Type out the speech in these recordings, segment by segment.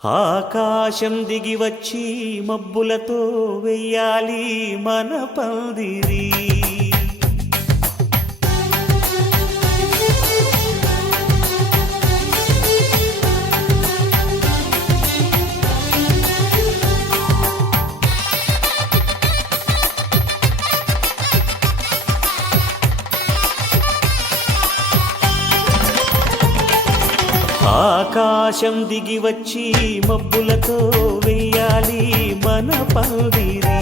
ఆకాశం దిగి వచ్చి మబ్బులతో వెయ్యాలి మన పందిరి. ఆకాశం దిగి వచ్చి మబ్బులతో వెయ్యాలి మన పందిరి.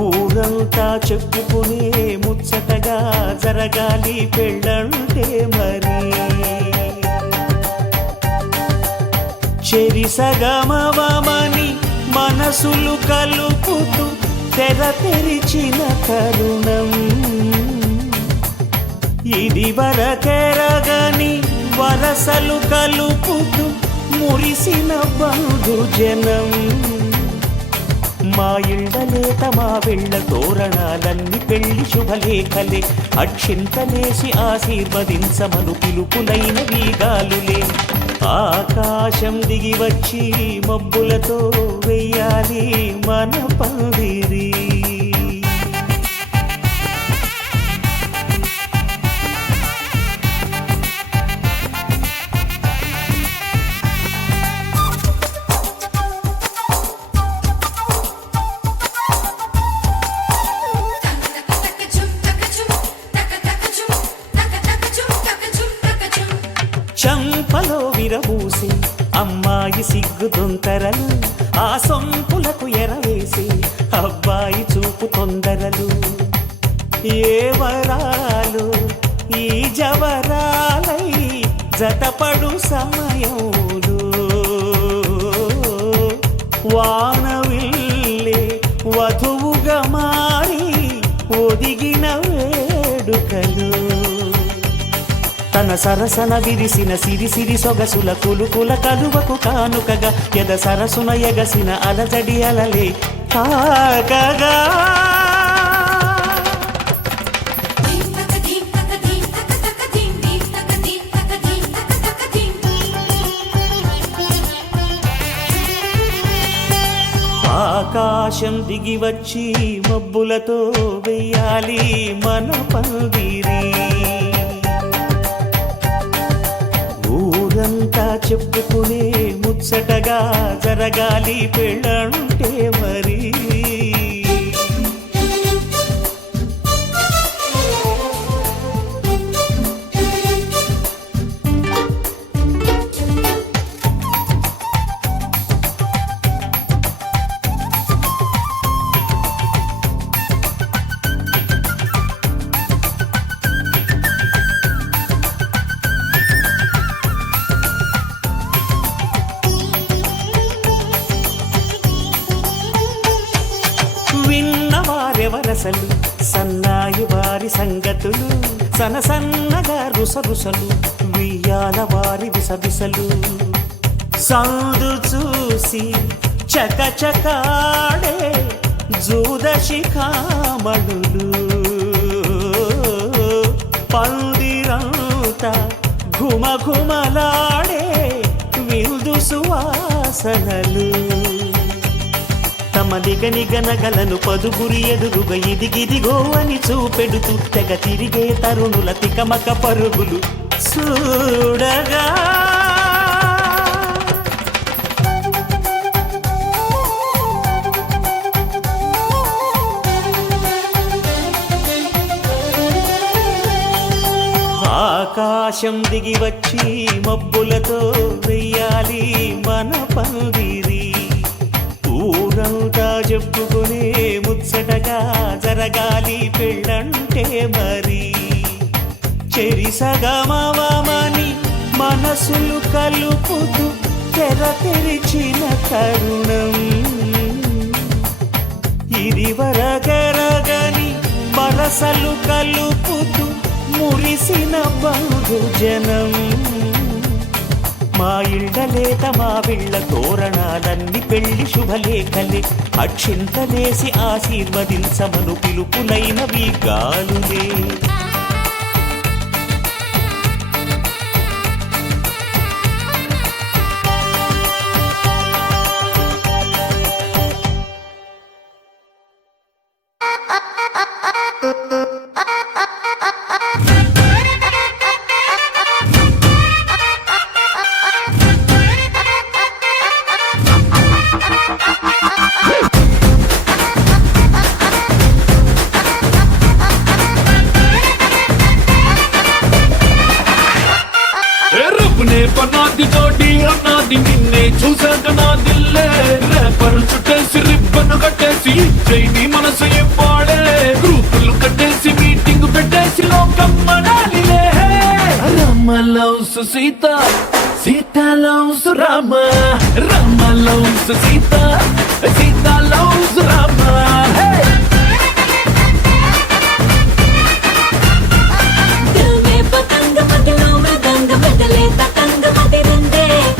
ఊరంతా చెప్పుకునే ముచ్చటగా జరగాలి పెళ్ళంటే మరి. చెరిసగమవమని మనసులు కలుపుతూ తెర తెరిచిన తరుణం ఇది వరకెరగని వరసలు కలుపుతూ మురిసిన బంధుజనం. మా ఇళ్ళలేత మా వెళ్ళ తోరణాలన్నీ పెళ్లి శుభలేఖలే. అక్షింతలేసి ఆశీర్వదించమను పిలుపులైన వీగాలులే. ఆకాశం దిగి వచ్చి మబ్బులతో వెయ్యాలి మన పందిరి. చంపలో విరబూసి అమ్మాయి సిగ్గు దొంతరలు, ఆ సొంపులకు ఎరవేసి అబ్బాయి చూపు తొందరలు. ఏ వరాలు ఈ జవరాలై జతపడు సమయంలో వానవిల్లే వధువుగా మారి ఒదిగిన వేడుకలు. తన సరసన విరిసిన సిరిసిరి సొగసుల కులుకుల కలువకు కానుకగా ఎద సరసున ఎగసిన అలజడి అలలే తాకగా. ఆకాశం దిగి వచ్చి మబ్బులతో వెయ్యాలి మన పందిరి. ఊరంతా చెప్పుకునే ముచ్చటగా జరగాలి పెళ్ళంటే మరి. విన్నవారెవరసలు సన్నాయి వారి సంగతులు, సనసన్నగా రుసరుసలు వియ్యాల వారి విసవిసలు. సందు చూసి చకచకాడే జూదశిఖామణులు, పందిరంతా ఘుమఘుమలాడే విందు సువాసనలు. తమ నిగనిగనగలను పదుగురి ఎదురుగా ఇదిగిదిగో అని చూపెడుతూ తెగ తిరిగే తరుణుల తికమక పరుగులు చూడగా. ఆకాశం దిగి వచ్చి మబ్బులతో వెయ్యాలి మన పందిరి. ఊరంతా చెప్పుకునే ముచ్చటగా జరగాలి పెళ్ళంటే మరి. చెరిసగమవమని మనసులు కలుపుతూ తెర తెరిచిన తరుణం ఇది వరకెరగని వరసలు కలుపుతూ మురిసిన బంధుజనం. మా ఇళ్ళలేత మా వెళ్ళ తోరణాలన్నీ పెళ్లి శుభలేఖలే. అక్షింతలేసి ఆశీర్వదించమను పిలుపులైన వీగాలులే. పనాది జోడి అన్నది నిన్నే చూసాక నా దిల్లే రేపరు చుట్టేసి రిబ్బను కట్టేసి చైని మనసు ఇవ్వాడే గ్రూపులు కట్టేసి మీటింగ్ పెట్టేసి లోకం మనాలిలే Rama loves Sita Sita loves Rama Rama loves Sita Sita loves Rama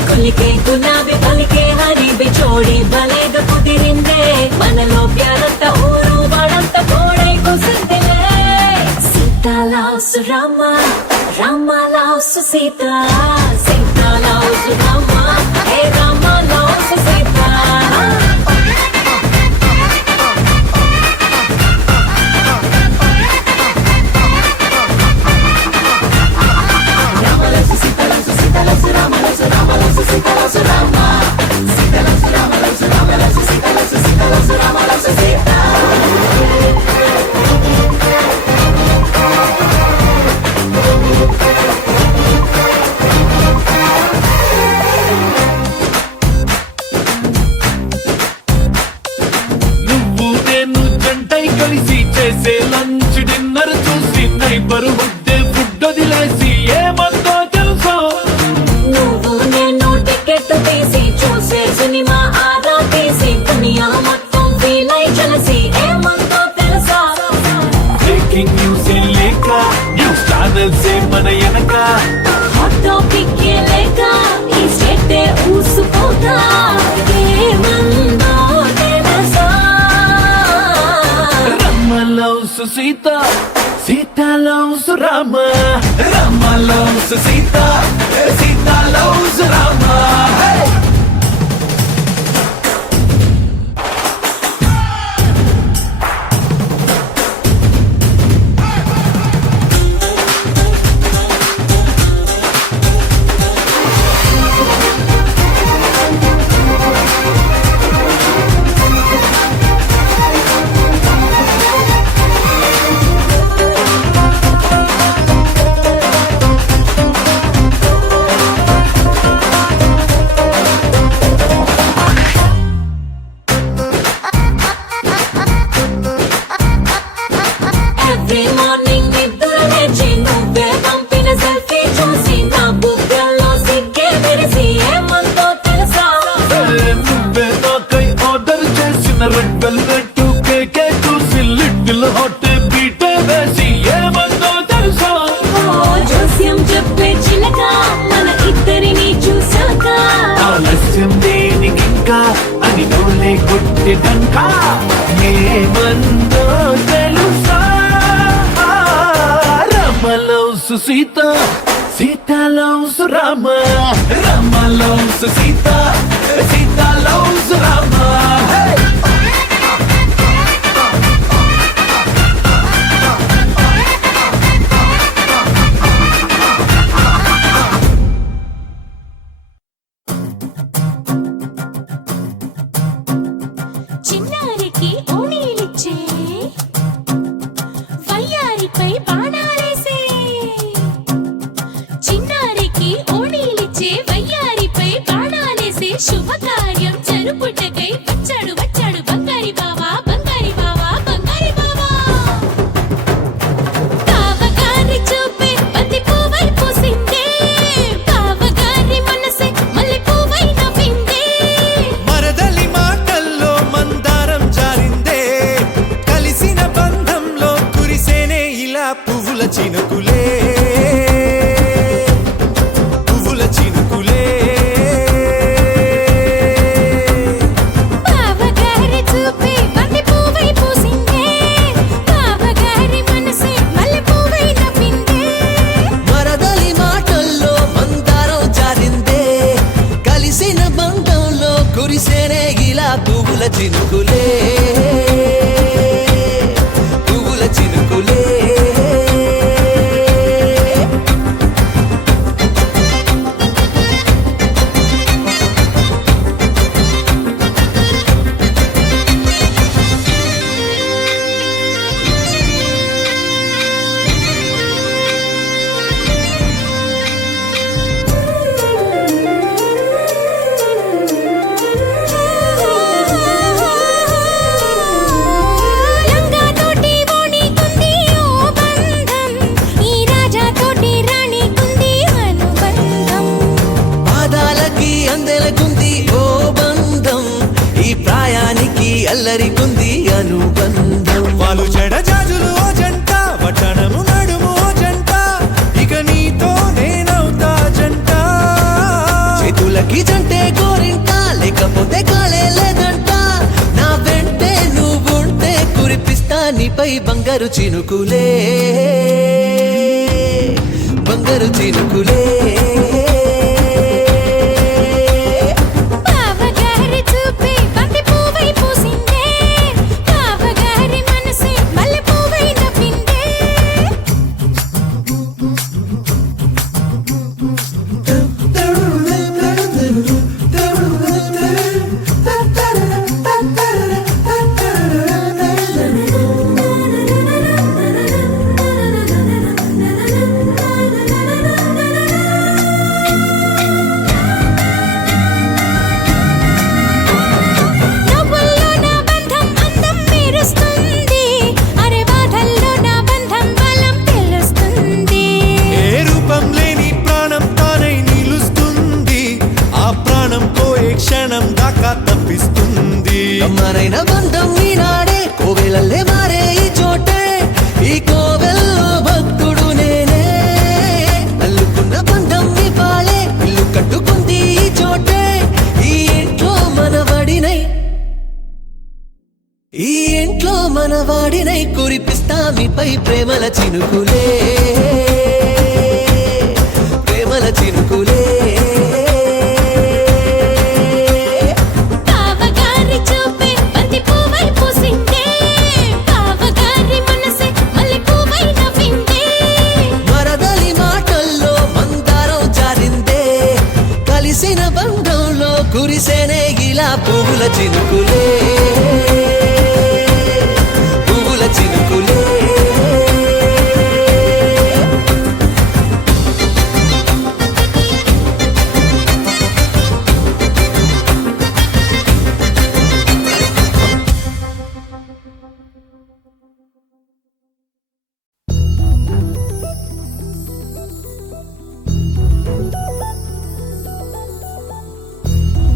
పలికే గులాబీ పలికే హరి బిచోడి బలేగా కుదిరిందే మనలో ప్యారంత ఊరు వాడంత కోడై కుసిందిలే Sita loves Rama Rama loves Sita Sita loves Rama hey Rama loves Sita నువ్వు నేను జంటై కలిసి చేసే లంచ్ డిన్నర్ చూసి నైబర్ హుడ్డే ఫుడ్ వదిలేసి ఏమందో తెలుసా నువ్వు నేను టికెట్ తీసి చూసే సినిమా ఆదా తీసి దునియా మొత్తం ఫీల్ అయి చలసి ఏమందో తెలుసా బ్రేకింగ్ న్యూస్ లేక న్యూస్ ఛానల్స్ మన వెనక హాట్ టాపిక్ లేక ఈ స్టేట్ ఊసిపోతా ఏమందో తెలుసా Rama loves Sita Sita loves Rama Rama loves Sita Sita loves Rama every morning నిద్ర లేచి నువ్వే పంపిన సెల్ఫీ చూసి నా బుగ్గల్లో సిగ్గే మెరిసి ఏమందో తెలుసా నువ్వే నాకై ఆర్డర్ చేసిన రెడ్ వెల్వెట్ కేకే చూసి లిటిల్ హాట్ బీటే వేసి ఏమందో తెలుసా జోస్యం చెప్పే చిలక మన ఇద్దరిని చూశాక ఆలస్యం దేనికింకా అని నోలే కొట్టిదంకా ఏమందో తెలుసా Rama loves Sita Sita loves Rama Rama loves Sita Sita loves Rama చిన్నారికి ఓణీలిచ్చే వయ్యారిపై బాణాలేసే చిన్నారికి ఓణీలిచ్చే వయ్యారిపై బాణాలేసే శుభకార్యం జరుపుటకై వచ్చాడు వచ్చాడు బంగారి బావా బంగారి బావా బంగారి బావా బావగారి చూపే బంతి పువ్వై పూసిందే బావగారి మనసే మల్లె పువ్వై నవ్విందే మరదలి మాటల్లో మందారం జారిందే కలిసిన బంధంలో కురిసేనే ఇలా పువ్వుల చినుకులే పువ్వుల చినుకులే బావగారి చూపే బంతి పువ్వై పూసిందే బావగారి మనసే మల్లె పువ్వై నవ్విందే మరదలి మాటల్లో మందారం జారిందే కలిసిన బంధంలో కురిసేనే ఇలా పువ్వుల చినుకులే పువ్వుల చినుకులే అల్లరికుంది అనుబంధం. వాళ్ళు చెడజాజులు ఓ జంట, వచనము నడుము ఓ జంట, ఇక నీతో నేనవుతా జంట. చేతులకి జంటే గోరింట, లేకపోతే కాలే లేదంట. నా వెంటే నువ్వుంటే కురిపిస్తా నీపై బంగారు చినుకులే, బంగారు చినుకులే. బావగారి చూపే బంతి పువ్వై పూసిందే, బావగారి మనసే మల్లె పువ్వై నవ్విందే. నవ్వుల్లో నా బంధం అందం మెరుస్తుంది, అరే బాధల్లో నా బంధం బలం తెలుస్తుంది. ఏ రూపం లేని ప్రాణం తానై నిలుస్తుంది, ఆ ప్రాణంతో ఏ క్షణం దాకా తప్పిస్తుంది. అమ్మనైన బంధం ఈనాడే కోవెలల్లే మారే ఈ చోటే, ఈ కోవెల్లో భక్తుడు నేనే. అల్లుకున్న బంధం ఈ పాలే, ఇల్లు కట్టుకుంది ఈ చోటే. ఈ ఇంట్లో మనవాడినై, ఈ ఇంట్లో మనవాడినై కురిపిస్తా మీపై ప్రేమల చినుకులే, ప్రేమల చినుకులే. బావగారి చూపే బంతి పువ్వై పూసిందే, బావగారి మనసే మల్లె పువ్వై నవ్విందే. మరదలి మాటల్లో మందారం జారిందే, కలిసిన బంధంలో కురిసేనే ఇలా పువ్వుల చినుకులే, పువ్వుల చినుకులే.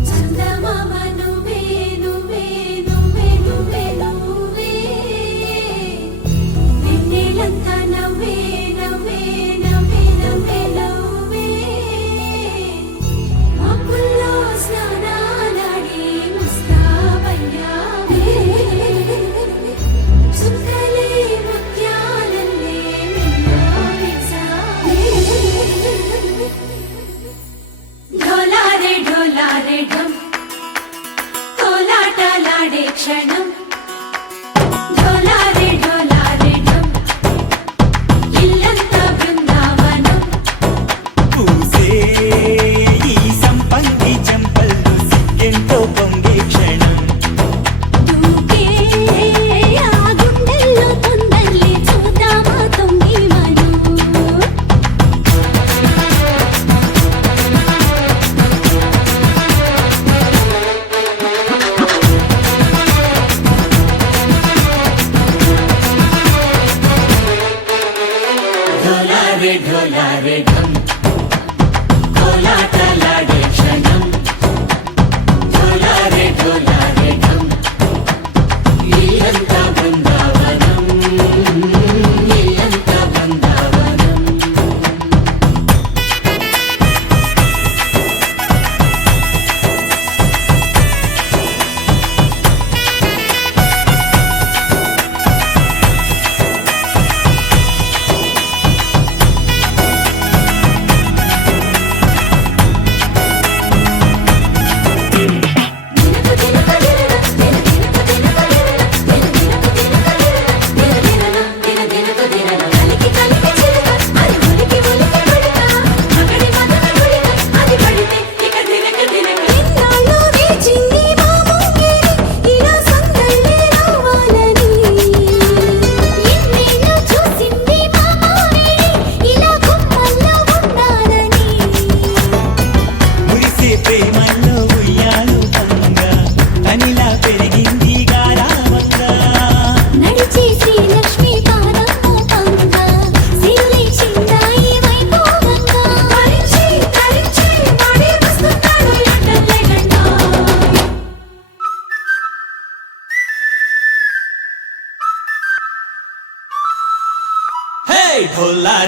చందమామ నువ్వే నువ్వే నువ్వే నువ్వే నువ్వే, వెన్నెలంతా నవ్వే నవ్వే నవ్వే నవ్వే నవ్వే. మబ్బుల్లో స్నానాలాడి ముస్తాబయ్యావే, చుక్కలే ముత్యాలల్లే మిన్నా వేసావే. ढोलारे ढोलारे ढम కోలాటలాడే క్షణం, ढोलारे ढोलारे ढम ఇల్లంతా బృందావనం. పూసే ఈ సంపంగి చెంపల్లో సిగ్గెంతో పొంగే క్షణం. దూకే ఆ గుండెల్లో తొందల్లి చూద్దామా తొంగి మనం.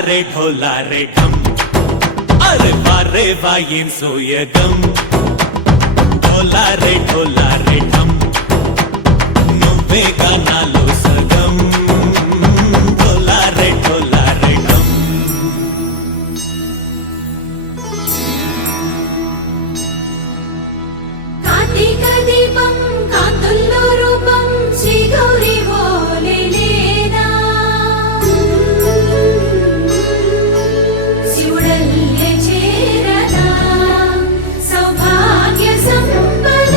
ढोला रे ढम अरे वारे वायें सोयगम ढोला रे ढम నువ్వే గానాలో సగం ढोला रे ढम కార్తీక దీపం కాంతుల్లో రూపం శ్రీ గౌరీ ఓలే లేదా శివుడల్లే చేరదా సౌభాగ్య సంపద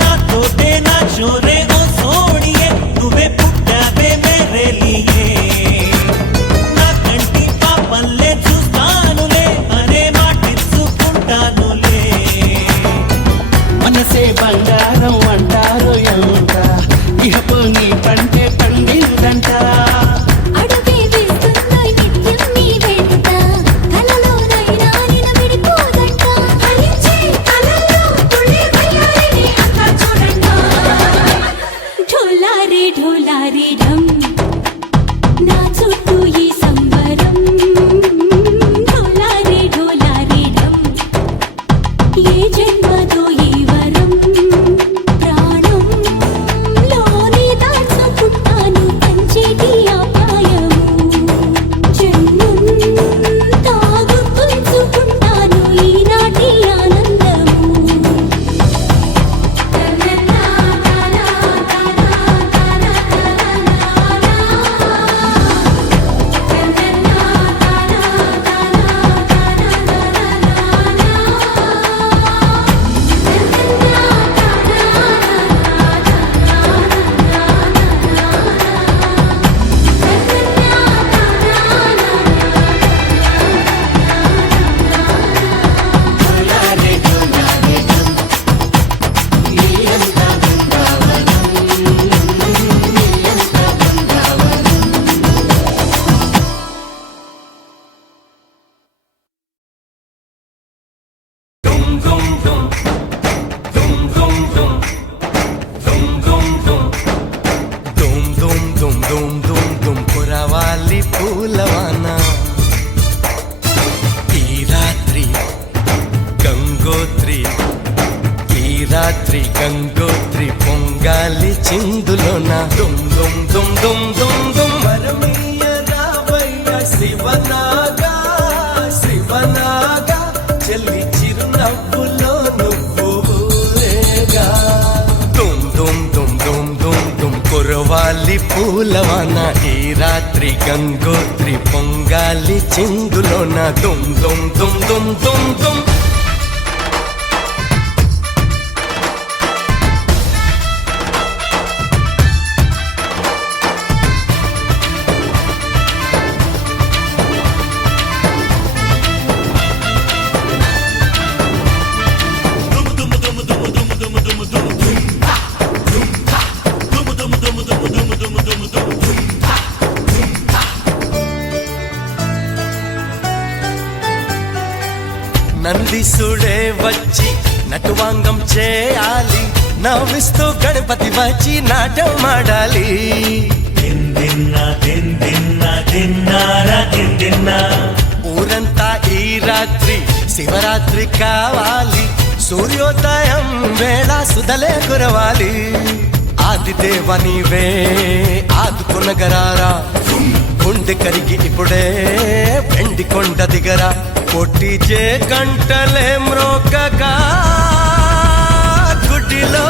ना तोते ना चोरे ओ सोनिए నువ్వే పుట్టావే మేరే లియే నా కంటి పాపల్లే చూస్తానులే అనే మాటిచ్చుకుంటానులే మనసే బంగారం అంటారు ఎంత ఇహపు నీ పంటే పండిందంట అడుగే వేస్తున్న నిత్యం నీ వెంట కలలోనైనా నిన్ను విడిపోదంట హరించే కలలో తుళ్ళి వయ్యారిని అంతా చూడంట ఢోలా రే ఢమ్ నా చుట్టూ ఈ సంబరం ఢోలా రే ఢమ్ ఏ జన్మదో ఈ వరం ప్రాణంలోని దాచుకుంటాను పంచేటి ఆప్యాయము జన్మంతా గుర్తుంచుకుంటాను ఈనాటి ఆనందము దుమ్ దుమ్ దుమ్ దుమ్ దుమ్ దుమ్ కురవాలి పూలవాన ఈ రాత్రి గంగోత్రి ఈ రాత్రి గంగోత్రి పొంగాలి చిందులోన దుమ్ దుమ్ దుమ్ దుమ్ దుమ్ దుమ్ వరమయ్య రావయ్య శివనాగా శివనాగా చెల్లి చిరునవ్వులో నువ్వు ఊరేగా దుమ్ దుమ్ దుమ్ దుమ్ దుమ్ దుమ్ కురవాలి పూలవాన ఈ రాత్రి గంగోత్రి పొంగాలి చిందులోన దుమ్ దుమ్ దుమ్ దుమ్ దుమ్ దుమ్ నందీసుడే వచ్చి నటువాంగం చేయాలి నవ్విస్తూ గణపతి వచ్చి నాట్యం మాడాలి ఊరంతా ఈ రాత్రి శివరాత్రి కావాలి సూర్యోదయం వేళ సుధలే కురవాలి ఆదిదేవ నీవే ఆదుకొనగరారా గుండె కరిగి ఇప్పుడే వెండి కొండ దిగరా కొట్టి జే గంటలే మ్రోకగా గుడిలో